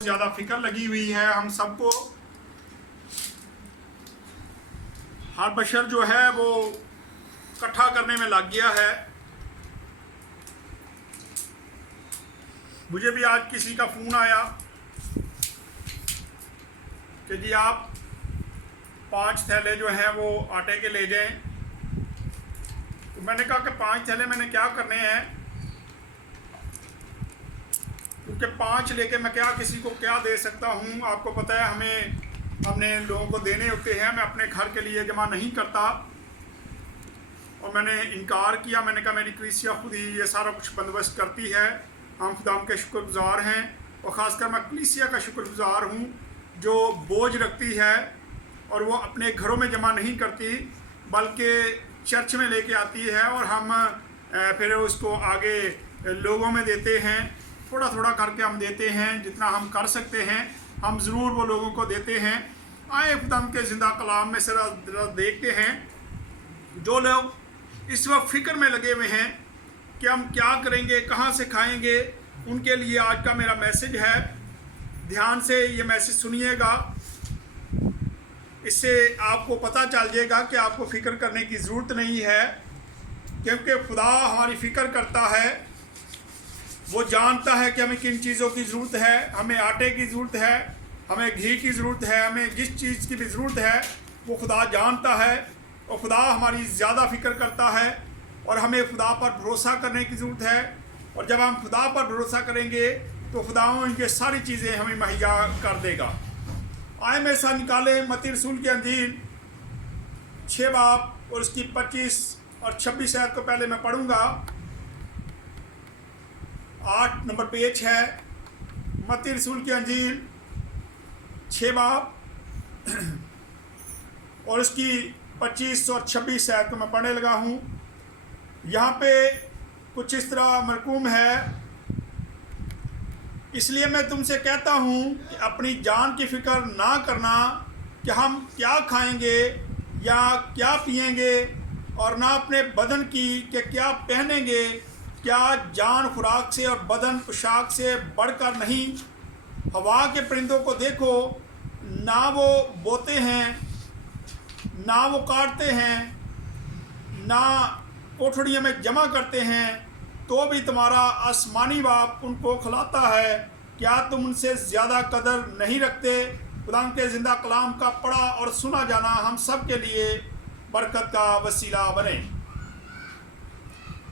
ज़्यादा फिक्र लगी हुई है हम सबको। हर बशर जो है वो इकट्ठा करने में लग गया है। मुझे भी आज किसी का फ़ोन आया कि जी आप 5 थैले जो हैं वो आटे के ले जाएं। तो मैंने कहा कि 5 थैले मैंने क्या करने हैं, क्योंकि 5 लेके मैं क्या किसी को क्या दे सकता हूँ। आपको पता है हमने लोगों को देने होते हैं। मैं अपने घर के लिए जमा नहीं करता और मैंने इनकार किया। मैंने कहा मेरी कलीसिया खुद ही ये सारा कुछ बंदोबस्त करती है। हम खुदा के शुक्रगुजार हैं और ख़ासकर मैं कलीसिया का शुक्रगुजार हूँ जो बोझ रखती है और वो अपने घरों में जमा नहीं करती बल्कि चर्च में लेके आती है और हम फिर उसको आगे लोगों में देते हैं। थोड़ा थोड़ा करके हम देते हैं, जितना हम कर सकते हैं हम ज़रूर वो लोगों को देते हैं। आए खुदा के ज़िंदा कलाम में से देखते हैं जो लोग इस वक्त फ़िक्र में लगे हुए हैं कि हम क्या करेंगे, कहाँ से खाएंगे। उनके लिए आज का मेरा मैसेज है। ध्यान से ये मैसेज सुनिएगा, इससे आपको पता चल जाएगा कि आपको फ़िक्र करने की ज़रूरत नहीं है, क्योंकि खुदा हमारी फ़िक्र करता है। वो जानता है कि हमें किन चीज़ों की ज़रूरत है। हमें आटे की ज़रूरत है, हमें घी की ज़रूरत है, हमें जिस चीज़ की भी ज़रूरत है वो खुदा जानता है और खुदा हमारी ज़्यादा फ़िक्र करता है और हमें खुदा पर भरोसा करने की ज़रूरत है। और जब हम खुदा पर भरोसा करेंगे तो खुदा ये सारी चीज़ें हमें मुहैया कर देगा। आए मेरे साथ निकाले मत्ती रसूल की अंजील 6 बाब और उसकी 25 और 26 आयत को पहले मैं पढ़ूँगा। 8 नंबर पेज है मत्ती रसूल की अंजील 6 बाब और उसकी 25 और 26 आयत को मैं पढ़ने लगा हूँ। यहाँ पे कुछ इस तरह मरकूम है, इसलिए मैं तुमसे कहता हूँ कि अपनी जान की फ़िक्र ना करना कि हम क्या खाएंगे या क्या पिएंगे, और ना अपने बदन की कि क्या पहनेंगे। क्या जान खुराक से और बदन पोशाक से बढ़कर नहीं। हवा के परिंदों को देखो, ना वो बोते हैं ना वो काटते हैं ना कोठड़ियों में जमा करते हैं, तो भी तुम्हारा आसमानी बाप उनको खिलाता है। क्या तुम उनसे ज़्यादा कदर नहीं रखते। खुदा के ज़िंदा कलाम का पढ़ा और सुना जाना हम सब के लिए बरकत का वसीला बने।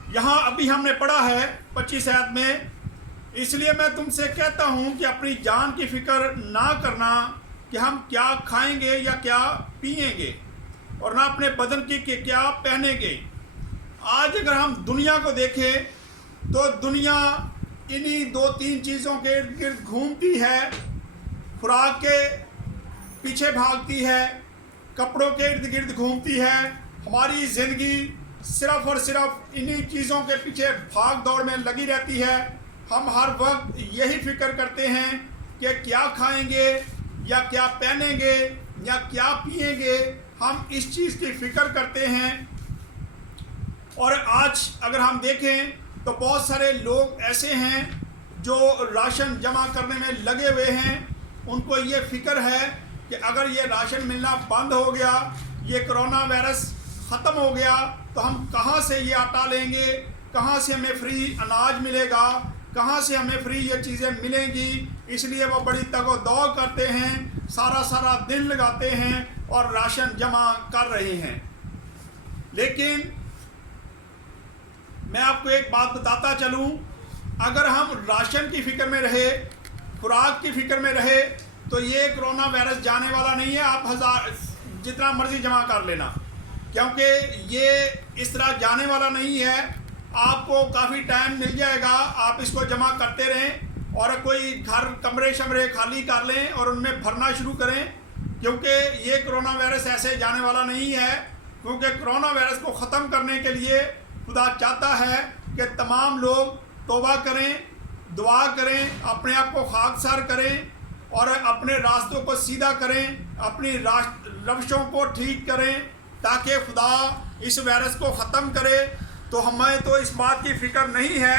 यहाँ अभी हमने पढ़ा है 25 आयत में, इसलिए मैं तुमसे कहता हूँ कि अपनी जान की फ़िक्र ना करना कि हम क्या खाएंगे या क्या पिएंगे, और ना अपने बदन की कि क्या पहनेंगे। आज अगर हम दुनिया को देखें तो दुनिया इन्हीं 2-3 चीज़ों के इर्द गिर्द घूमती है। खुराक के पीछे भागती है, कपड़ों के इर्द गिर्द घूमती है। हमारी ज़िंदगी सिर्फ़ और सिर्फ इन्हीं चीज़ों के पीछे भाग दौड़ में लगी रहती है। हम हर वक्त यही फ़िक्र करते हैं कि क्या खाएंगे या क्या पहनेंगे या क्या पिएंगे। हम इस चीज़ की फ़िक्र करते हैं। और आज अगर हम देखें तो बहुत सारे लोग ऐसे हैं जो राशन जमा करने में लगे हुए हैं। उनको ये फ़िक्र है कि अगर ये राशन मिलना बंद हो गया, ये कोरोना वायरस ख़त्म हो गया, तो हम कहाँ से ये आटा लेंगे, कहाँ से हमें फ्री अनाज मिलेगा, कहाँ से हमें फ्री ये चीज़ें मिलेंगी। इसलिए वो बड़ी तगो-दौ करते हैं, सारा दिन लगाते हैं और राशन जमा कर रहे हैं। लेकिन मैं आपको एक बात बताता चलूँ, अगर हम राशन की फ़िक्र में रहे, खुराक की फ़िक्र में रहे, तो ये कोरोना वायरस जाने वाला नहीं है। आप जितना मर्ज़ी जमा कर लेना, क्योंकि ये इस तरह जाने वाला नहीं है। आपको काफ़ी टाइम मिल जाएगा, आप इसको जमा करते रहें और कोई घर कमरे शमरे खाली कर लें और उनमें भरना शुरू करें, क्योंकि ये कोरोना वायरस ऐसे जाने वाला नहीं है। क्योंकि कोरोना वायरस को ख़त्म करने के लिए खुदा चाहता है कि तमाम लोग तौबा करें, दुआ करें, अपने आप को खाकसार करें और अपने रास्तों को सीधा करें, अपनी रवशों को ठीक करें, ताकि खुदा इस वायरस को ख़त्म करे। तो हमें तो इस बात की फ़िक्र नहीं है,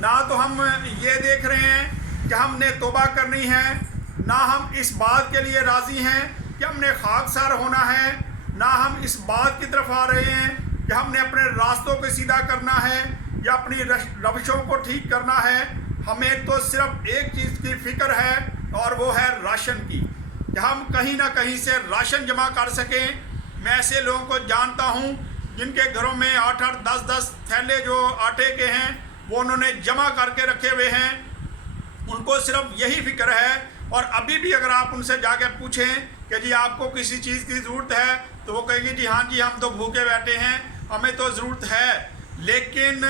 ना तो हम ये देख रहे हैं कि हमने तौबा करनी है, ना हम इस बात के लिए राज़ी हैं कि हमने खाकसार होना है, ना हम इस बात की तरफ आ रहे हैं कि हमने अपने रास्तों को सीधा करना है या अपनी रविशों को ठीक करना है। हमें तो सिर्फ एक चीज़ की फ़िक्र है और वो है राशन की, कि हम कहीं ना कहीं से राशन जमा कर सकें। मैं ऐसे लोगों को जानता हूँ जिनके घरों में 8-8, 10-10 थैले जो आटे के हैं वो उन्होंने जमा करके रखे हुए हैं। उनको सिर्फ यही फ़िक्र है। और अभी भी अगर आप उनसे जाके पूछें कि जी आपको किसी चीज़ की ज़रूरत है, तो वो कहेंगे जी हाँ जी, हम तो भूखे बैठे हैं, हमें तो ज़रूरत है। लेकिन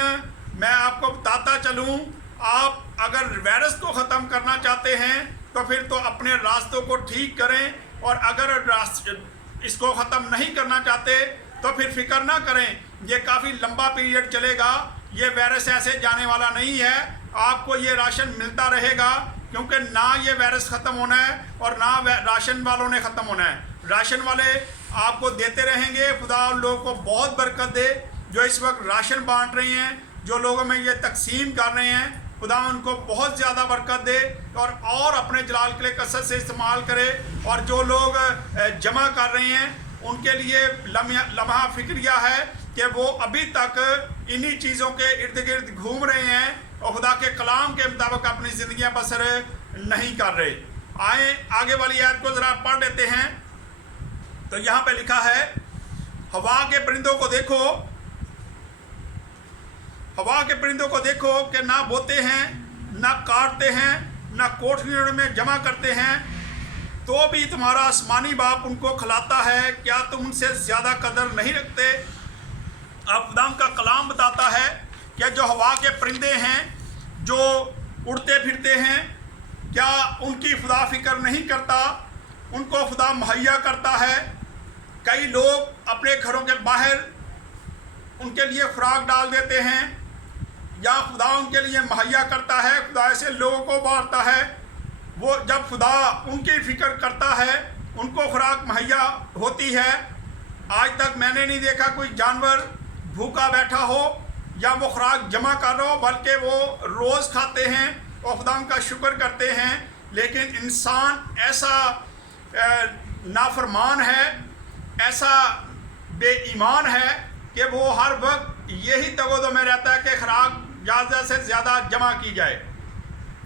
मैं आपको बताता चलूँ, आप अगर वायरस को ख़त्म करना चाहते हैं तो फिर तो अपने रास्तों को ठीक करें, और अगर इसको ख़त्म नहीं करना चाहते तो फिर फिक्र ना करें, ये काफ़ी लंबा पीरियड चलेगा, ये वायरस ऐसे जाने वाला नहीं है। आपको ये राशन मिलता रहेगा, क्योंकि ना ये वायरस ख़त्म होना है और ना राशन वालों ने ख़त्म होना है। राशन वाले आपको देते रहेंगे। खुदा उन लोगों को बहुत बरकत दे जो इस वक्त राशन बांट रहे हैं, जो लोगों में ये तकसीम कर रहे हैं। खुदा उनको बहुत ज़्यादा बरकत दे और अपने जलाल के लिए कसरत से इस्तेमाल करे। और जो लोग जमा कर रहे हैं उनके लिए लम्हा फिक्रिया है कि वो अभी तक इन्हीं चीज़ों के इर्द गिर्द घूम रहे हैं और खुदा के कलाम के मुताबिक अपनी ज़िंदगियाँ बसर नहीं कर रहे। आए आगे वाली आयत को ज़रा पढ़ लेते हैं। तो यहाँ पे लिखा है, हवा के परिंदों को देखो, हवा के परिंदों को देखो कि ना बोते हैं, ना काटते हैं, ना कोठरियों में जमा करते हैं, तो भी तुम्हारा आसमानी बाप उनको खिलाता है। क्या तुम उनसे ज़्यादा कदर नहीं रखते? अब खुदा का कलाम बताता है कि जो हवा के परिंदे हैं, जो उड़ते फिरते हैं, क्या उनकी खुदा फिक्र नहीं करता? उनको खुदा मुहैया करता है। कई लोग अपने घरों के बाहर उनके लिए खुराक डाल देते हैं, या खुदा उनके लिए मुहैया करता है। खुदा ऐसे लोगों को बांटता है। वो जब खुदा उनकी फ़िक्र करता है, उनको खुराक मुहैया होती है। आज तक मैंने नहीं देखा कोई जानवर भूखा बैठा हो या वो खुराक जमा कर रहा हो, बल्कि वो रोज़ खाते हैं और खुदा का शुक्र करते हैं। लेकिन इंसान ऐसा नाफरमान है, ऐसा बेईमान है कि वो हर वक्त यही तगोदो में रहता है कि खुराक ज़्यादा से ज़्यादा जमा की जाए।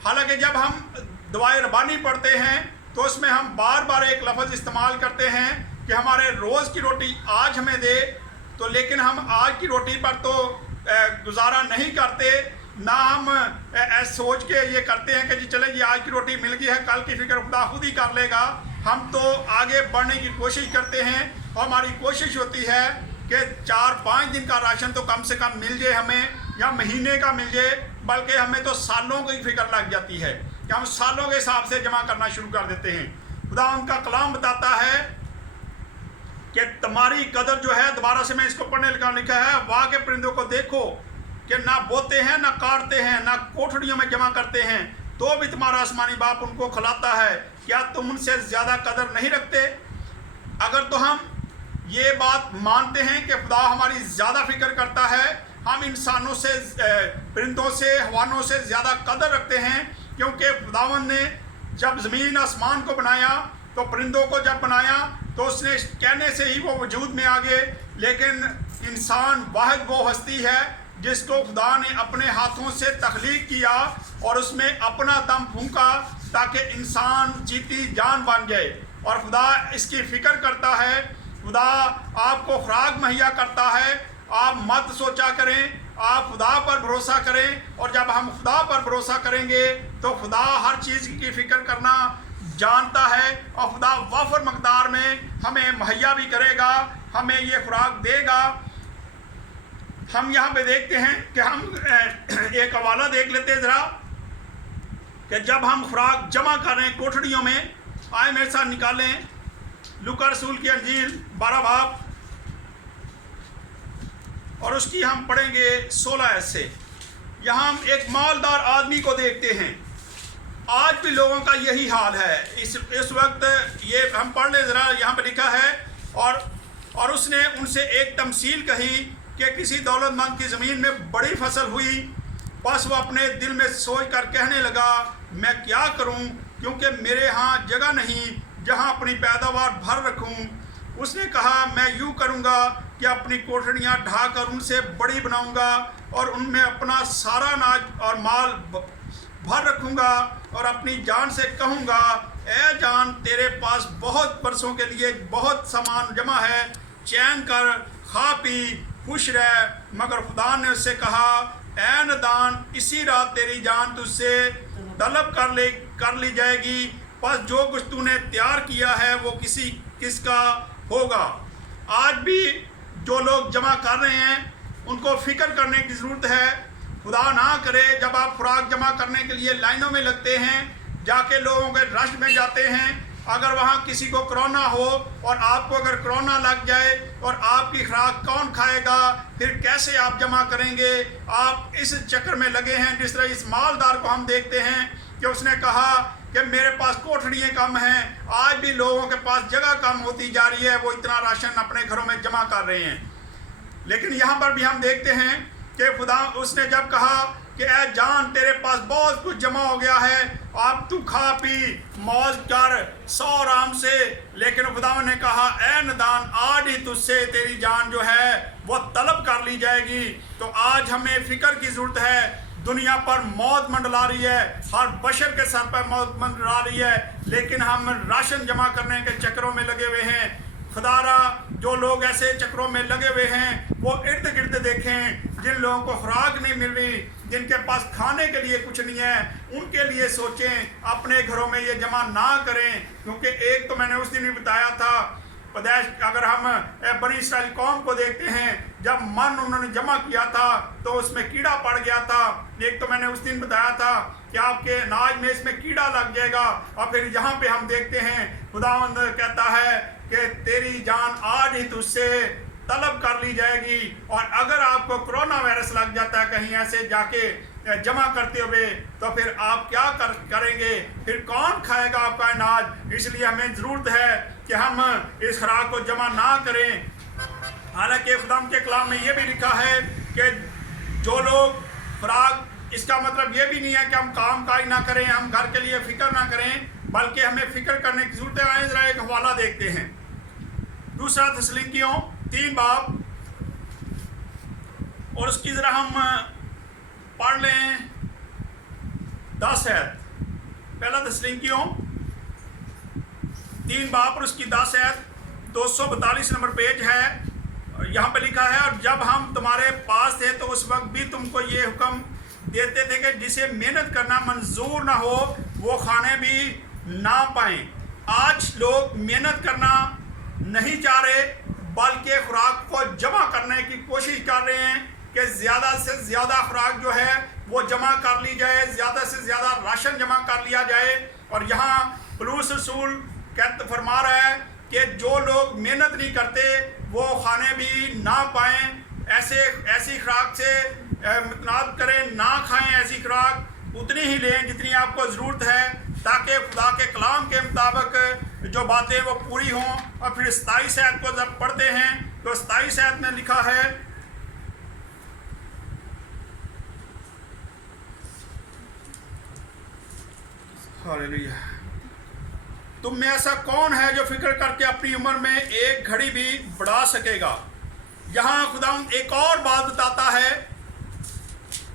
हालांकि जब हम दुआए रबानी पढ़ते हैं तो उसमें हम बार बार एक लफ्ज़ इस्तेमाल करते हैं कि हमारे रोज़ की रोटी आज हमें दे। तो लेकिन हम आज की रोटी पर तो गुजारा नहीं करते, ना हम सोच के ये करते हैं कि जी चले जी आज की रोटी मिल गई है, कल की फिक्र खुदा खुद ही कर लेगा। हम तो आगे बढ़ने की कोशिश करते हैं और हमारी कोशिश होती है कि 4-5 दिन का राशन तो कम से कम मिल जाए हमें, या महीने का मिल जाए, बल्कि हमें तो सालों की फिक्र लग जाती है कि हम सालों के हिसाब से जमा करना शुरू कर देते हैं। खुदा उनका कलाम बताता है कि तुम्हारी कदर जो है, दोबारा से मैं इसको पढ़ने लिखा है, वाह के परिंदों को देखो कि ना बोते हैं, ना काटते हैं, ना कोठड़ियों में जमा करते हैं, तो भी तुम्हारा आसमानी बाप उनको खिलाता है। क्या तुम उनसे ज़्यादा कदर नहीं रखते? अगर तो हम ये बात मानते हैं कि खुदा हमारी ज़्यादा फिक्र करता है, हम इंसानों से, परिंदों से, हवानों से ज़्यादा कदर रखते हैं, क्योंकि खुदावन ने जब ज़मीन आसमान को बनाया तो परिंदों को जब बनाया तो उसने कहने से ही वो वजूद में आ गए। लेकिन इंसान वाहिद वो हस्ती है जिसको खुदा ने अपने हाथों से तख्लीक किया और उसमें अपना दम फूंका ताकि इंसान जीती जान बन जाए। और खुदा इसकी फ़िक्र करता है, खुदा आपको खुराक मुहैया करता है। आप मत सोचा करें, आप खुदा पर भरोसा करें। और जब हम खुदा पर भरोसा करेंगे तो खुदा हर चीज़ की फ़िक्र करना जानता है और खुदा वाफर मकदार में हमें मुहैया भी करेगा, हमें ये खुराक देगा। हम यहाँ पे देखते हैं कि हम एक हवाला देख लेते हैं ज़रा, कि जब हम खुराक जमा कर रहे हैं कोठड़ियों में, आए मेरे साथ निकालें लूका रसूल की अंजील 12 बाब, और उसकी हम पढ़ेंगे 16 ऐसे। यहाँ हम एक मालदार आदमी को देखते हैं। आज भी लोगों का यही हाल है। इस वक्त ये हम पढ़ लें ज़रा, यहाँ पे लिखा है, और उसने उनसे एक तमसील कही कि किसी दौलतमंद की ज़मीन में बड़ी फसल हुई, बस वो अपने दिल में सोच कर कहने लगा, मैं क्या करूं, क्योंकि मेरे यहाँ जगह नहीं जहाँ अपनी पैदावार भर रखूं। उसने कहा, मैं यूँ करूँगा कि अपनी कोठरियाँ ढाकर उनसे बड़ी बनाऊँगा और उनमें अपना सारा अनाज और माल भर रखूँगा और अपनी जान से कहूँगा, ए जान, तेरे पास बहुत बरसों के लिए बहुत सामान जमा है, चैन कर, खा पी, खुश रह। मगर खुदा ने उससे कहा, ए नादान, इसी रात तेरी जान तुझसे तलब कर ली जाएगी। बस जो कुछ तूने तैयार किया है वो किसका होगा। आज भी जो लोग जमा कर रहे हैं उनको फिक्र करने की ज़रूरत है। खुदा ना करे जब आप खुराक जमा करने के लिए लाइनों में लगते हैं, जाके लोगों के रश में जाते हैं, अगर वहाँ किसी को कोरोना हो और आपको अगर कोरोना लग जाए और आपकी खुराक कौन खाएगा, फिर कैसे आप जमा करेंगे। आप इस चक्कर में लगे हैं। जिस तरह इस मालदार को हम देखते हैं कि उसने कहा कि मेरे पास कोठरियाँ कम हैं। आज भी लोगों के पास जगह कम होती जा रही है, वो इतना राशन अपने घरों में जमा कर रहे हैं। लेकिन यहाँ पर भी हम देखते हैं कि खुदा उसने जब कहा कि ए जान, तेरे पास बहुत कुछ जमा हो गया है, अब तू खा पी मौज कर, सो आराम से। लेकिन खुदा ने कहा, ए नादान, आज ही तुझसे तेरी जान जो है वो तलब कर ली जाएगी। तो आज हमें फिक्र की ज़रूरत है। दुनिया पर मौत मंडला रही है, हर बशर के सर पर मौत मंडला रही है, लेकिन हम राशन जमा करने के चक्करों में लगे हुए हैं। खुदारा, जो लोग ऐसे चक्करों में लगे हुए हैं वो इर्द गिर्द देखें। जिन लोगों को खुराक नहीं मिल रही, जिनके पास खाने के लिए कुछ नहीं है, उनके लिए सोचें, अपने घरों में ये जमा ना करें। क्योंकि एक तो मैंने उस दिन भी बताया था, पैदाइश अगर हम बनी इसराइल कौम को देखते हैं, जब मन उन्होंने जमा किया था तो उसमें कीड़ा पड़ गया था। एक तो मैंने उस दिन बताया था कि आपके अनाज में इसमें कीड़ा लग जाएगा। और फिर यहाँ पे हम देखते हैं खुदावंद कहता है कि तेरी जान आज ही तुझसे तलब कर ली जाएगी। और अगर आपको कोरोना वायरस लग जाता है कहीं ऐसे जाके जमा करते हुए, तो फिर आप क्या करेंगे, फिर कौन खाएगा आपका अनाज। इसलिए हमें ज़रूरत है कि हम इस खुराक को जमा ना करें। हालांकि खुदाम के कलाम में ये भी लिखा है कि जो लोग खुराक, इसका मतलब ये भी नहीं है कि हम काम काज ना करें, हम घर के लिए फिक्र ना करें, बल्कि हमें फिक्र करने की ज़रूरत है। आए ज़रा एक हवाला देखते हैं, दूसरा थिस्सलुनीकियों 3 बाब, और उसकी ज़रा हम पढ़ लें 10 आयत। पहला थिस्सलुनीकियों 3 बाब और उसकी 10 आयत, 242 नंबर पेज है। यहाँ पे लिखा है, और जब हम तुम्हारे पास थे तो उस वक्त भी तुमको ये हुक्म देते थे कि जिसे मेहनत करना मंजूर ना हो वो खाने भी ना पाएं। आज लोग मेहनत करना नहीं चाह रहे, बल्कि खुराक को जमा करने की कोशिश कर रहे हैं कि ज़्यादा से ज़्यादा खुराक जो है वो जमा कर ली जाए, ज़्यादा से ज़्यादा राशन जमा कर लिया जाए। और यहाँ पौलुस रसूल फरमा रहा है कि जो लोग मेहनत नहीं करते वो खाने भी ना पाएं। ऐसी खुराक से इत्नाद करें, ना खाएं। ऐसी खुराक उतनी ही लें जितनी आपको ज़रूरत है, ताकि खुदा के कलाम के मुताबिक जो बातें वो पूरी हों। और फिर 27 आयत को जब पढ़ते हैं तो 27 आयत में लिखा है, हालेलुया, तुम में ऐसा कौन है जो फिक्र करके अपनी उम्र में एक घड़ी भी बढ़ा सकेगा। यहाँ खुदा एक और बात बताता है,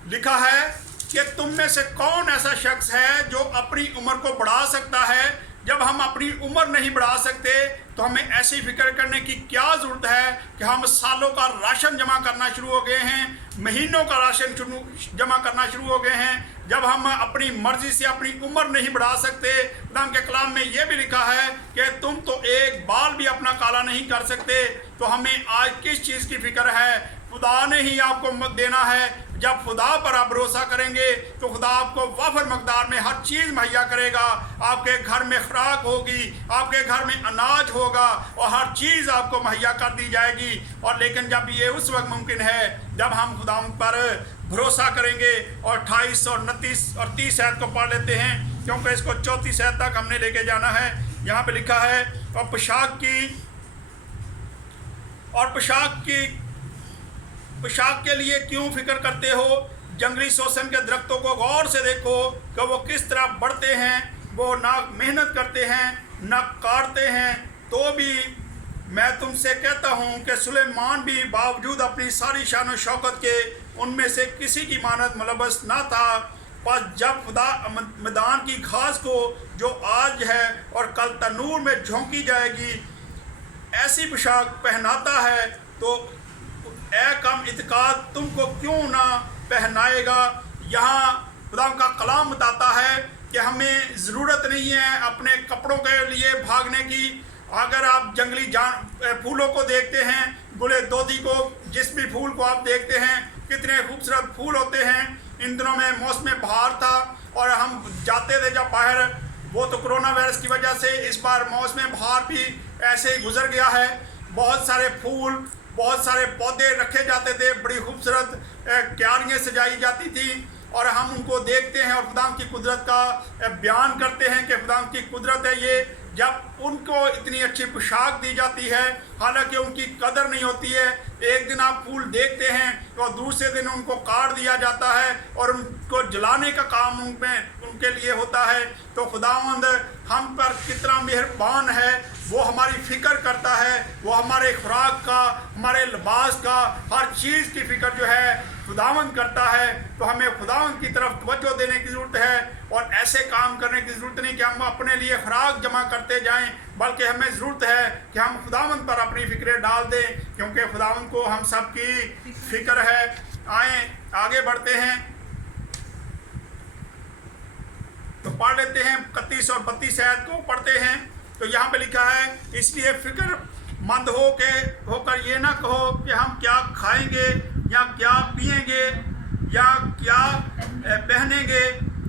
लिखा है कि तुम में से कौन ऐसा शख्स है जो अपनी उम्र को बढ़ा सकता है। जब हम अपनी उम्र नहीं बढ़ा सकते तो हमें ऐसी फिक्र करने की क्या ज़रूरत है कि हम सालों का राशन जमा करना शुरू हो गए हैं, महीनों का राशन जमा करना शुरू हो गए हैं, जब हम अपनी मर्जी से अपनी उम्र नहीं बढ़ा सकते। खुदा के कलाम में ये भी लिखा है कि तुम तो एक बाल भी अपना काला नहीं कर सकते। तो हमें आज किस चीज़ की फिक्र है? खुदा ने ही आपको देना है। जब खुदा पर आप भरोसा करेंगे तो खुदा आपको वाफर मकदार में हर चीज़ मुहैया करेगा। आपके घर में खुराक होगी, आपके घर में अनाज होगा और हर चीज़ आपको मुहैया कर दी जाएगी। और लेकिन जब ये उस वक्त मुमकिन है जब हम खुदा पर भरोसा करेंगे। और 28 और 29 और 30 आयत को पढ़ लेते हैं, क्योंकि इसको 34 आयत तक हमने लेके जाना है। यहाँ पे लिखा है, और पोशाक के लिए क्यों फिक्र करते हो? जंगली शोषण के दरख्तों को गौर से देखो कि वो किस तरह बढ़ते हैं। वो ना मेहनत करते हैं ना काटते हैं, तो भी मैं तुमसे कहता हूँ कि सुलेमान भी बावजूद अपनी सारी शान और शौकत के उनमें से किसी की मानद मुलबस ना था। पर जब खुदा मैदान की घास को जो आज है और कल तनूर में झोंकी जाएगी ऐसी पोशाक पहनाता है, तो ए कम इत्काद तुमको क्यों ना पहनाएगा। यहाँ खुदा का कलाम बताता है कि हमें ज़रूरत नहीं है अपने कपड़ों के लिए भागने की। अगर आप जंगली फूलों को देखते हैं, गुले दोधी को, जिस भी फूल को आप देखते हैं कितने खूबसूरत फूल होते हैं। इन दिनों में मौसम बहार था और हम जाते थे जब बाहर, वो तो कोरोना वायरस की वजह से इस बार मौसम बहार भी ऐसे ही गुजर गया है। बहुत सारे फूल, बहुत सारे पौधे रखे जाते थे, बड़ी खूबसूरत क्यारियाँ सजाई जाती थी और हम उनको देखते हैं और खुदा की कुदरत का बयान करते हैं कि खुदा की कुदरत है ये। जब उनको इतनी अच्छी पोशाक दी जाती है, हालांकि उनकी कदर नहीं होती है। एक दिन आप फूल देखते हैं तो दूसरे दिन उनको काट दिया जाता है और उनको जलाने का काम उनके लिए होता है। तो खुदावंद हम पर कितना मेहरबान है, वो हमारी फ़िक्र करता है, वो हमारे खुराक का, हमारे लिबास का, हर चीज़ की फ़िक्र जो है खुदावंद करता है। तो हमें खुदावंद की तरफ तवज्जो देने की ज़रूरत है और ऐसे काम करने की ज़रूरत नहीं कि हम अपने लिए खुराक जमा करते जाएं, बल्कि हमें ज़रूरत है कि हम खुदावंद पर अपनी फ़िक्रें डाल दें, क्योंकि खुदावंद को हम सब की फ़िक्र है। आए आगे बढ़ते हैं तो पढ़ लेते हैं 31 और 32 आयत को पढ़ते हैं। तो यहाँ पे लिखा है, इसलिए फ़िक्रमंद होकर ये ना कहो कि हम क्या खाएंगे या क्या पिएंगे या क्या पहनेंगे,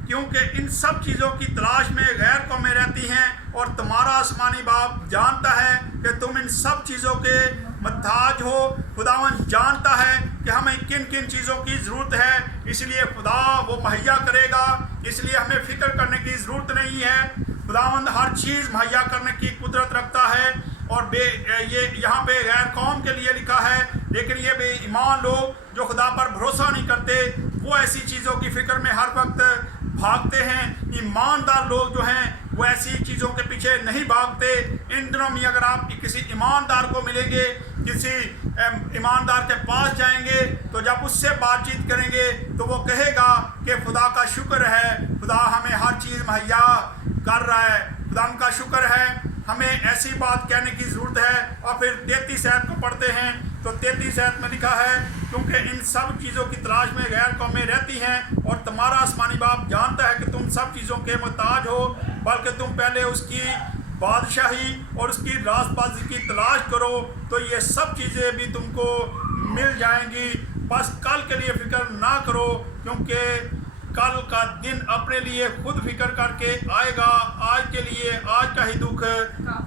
क्योंकि इन सब चीज़ों की तलाश में गैर कौमें रहती हैं और तुम्हारा आसमानी बाप जानता है कि तुम इन सब चीज़ों के मोहताज हो। खुदावन जानता है कि हमें किन किन चीज़ों की ज़रूरत है, इसलिए खुदा वो मुहैया करेगा, इसलिए हमें फ़िक्र करने की ज़रूरत नहीं है। खुदावंद हर चीज़ मुहैया करने की कुदरत रखता है। और ये यहाँ पे गैर कौम के लिए लिखा है, लेकिन ये बेईमान लोग जो खुदा पर भरोसा नहीं करते वो ऐसी चीज़ों की फ़िक्र में हर वक्त भागते हैं। ईमानदार लोग जो हैं वो ऐसी चीज़ों के पीछे नहीं भागते। इन दिनों में अगर आप किसी ईमानदार को मिलेंगे, किसी ईमानदार के पास जाएंगे, तो जब उससे बातचीत करेंगे तो वो कहेगा कि खुदा का शुक्र है, खुदा हमें हर चीज़ मुहैया कर रहा है, खुदा का शुक्र है। हमें ऐसी बात कहने की ज़रूरत है। और फिर 33 आयत को पढ़ते हैं तो 33 आयत में लिखा है, क्योंकि इन सब चीज़ों की तलाश में गैर कौमें रहती हैं और तुम्हारा आसमानी बाप जानता है कि तुम सब चीज़ों के मोहताज हो, बल्कि तुम पहले उसकी बादशाही और उसकी रास्तबाजी की तलाश करो तो ये सब चीज़ें भी तुमको मिल जाएंगी। बस कल के लिए फ़िक्र ना करो, क्योंकि कल का दिन अपने लिए खुद फिक्र करके आएगा। आज के लिए आज का ही दुख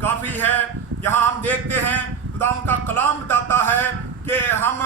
काफ़ी है। यहाँ हम देखते हैं खुदा का कलाम बताता है कि हम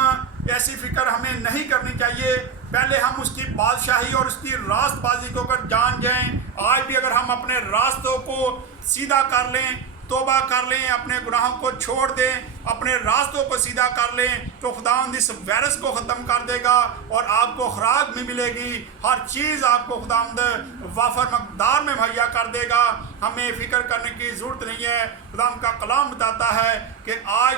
ऐसी फ़िक्र हमें नहीं करनी चाहिए। पहले हम उसकी बादशाही और उसकी रास्तबाजी को अगर जान जाएं, आज भी अगर हम अपने रास्तों को सीधा कर लें, तौबा कर लें, अपने गुनाहों को छोड़ दें, अपने रास्तों को सीधा कर लें, तो खुदावंद इस वायरस को ख़त्म कर देगा और आपको खुराक भी मिलेगी। हर चीज़ आपको खुदावंद वाफर मकदार में मुहैया कर देगा। हमें फ़िक्र करने की ज़रूरत नहीं है। खुदावंद का कलाम बताता है कि आज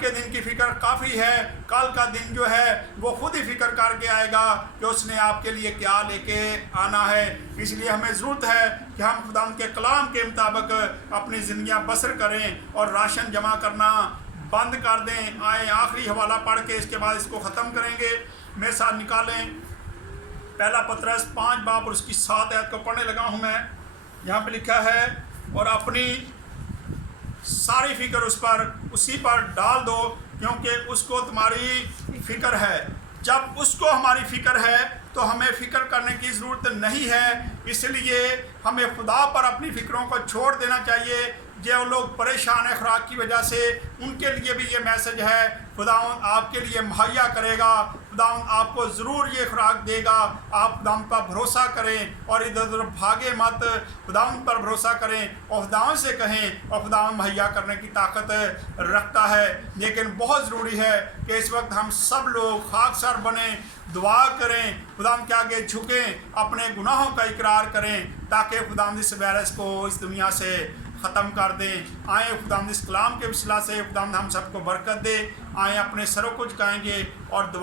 के दिन की फ़िक्र काफ़ी है। कल का दिन जो है वो खुद ही फ़िक्र करके आएगा कि उसने आपके लिए क्या लेके आना है। इसलिए हमें ज़रूरत है कि हम खुदावंद के कलाम के मुताबिक अपनी ज़िंदगियाँ बसर करें और राशन जमा करना बंद कर दें। आए आखिरी हवाला पढ़ के इसके बाद इसको ख़त्म करेंगे। मेरे साथ निकालें पहला पतरस 5 बाब और उसकी 7 आयत को पढ़ने लगा हूँ मैं। यहाँ पे लिखा है, और अपनी सारी फ़िक्र उसी पर डाल दो, क्योंकि उसको तुम्हारी फ़िक्र है। जब उसको हमारी फ़िक्र है तो हमें फ़िक्र करने की ज़रूरत नहीं है। इसलिए हमें खुदा पर अपनी फ़िक्रों को छोड़ देना चाहिए। जो लोग परेशान है खुराक की वजह से, उनके लिए भी ये मैसेज है, खुदावंद आपके लिए मुहैया करेगा, खुदावंद आपको ज़रूर ये खुराक देगा। आप खुदावंद पर भरोसा करें और इधर उधर भागे मत, खुदावंद पर भरोसा करें और खुदावंद से कहें, और खुदावंद मुहैया करने की ताकत रखता है। लेकिन बहुत ज़रूरी है कि इस वक्त हम सब लोग खाकसार बने, दुआ करें, खुदावंद के आगे झुकें, अपने गुनाहों का इकरार करें, ताकि खुदावंद इस वायरस को इस दुनिया से ख़त्म कर दें। आए खुदावंद इस कलाम के वसीला से खुदावंद हम सबको बरकत दे। आए अपने सरों को झुकाएंगे और दुआ